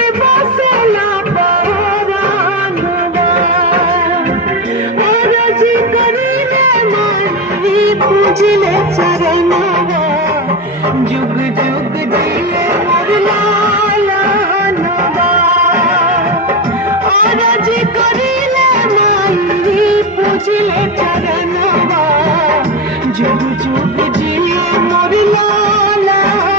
में बसेला परानवा और जी करीले माई पूजले चरणवा जुग जुग जिए मोर लालनवा और जी करीले माई पूजले चरणवा जुग जुग जिए मोर लालनवा।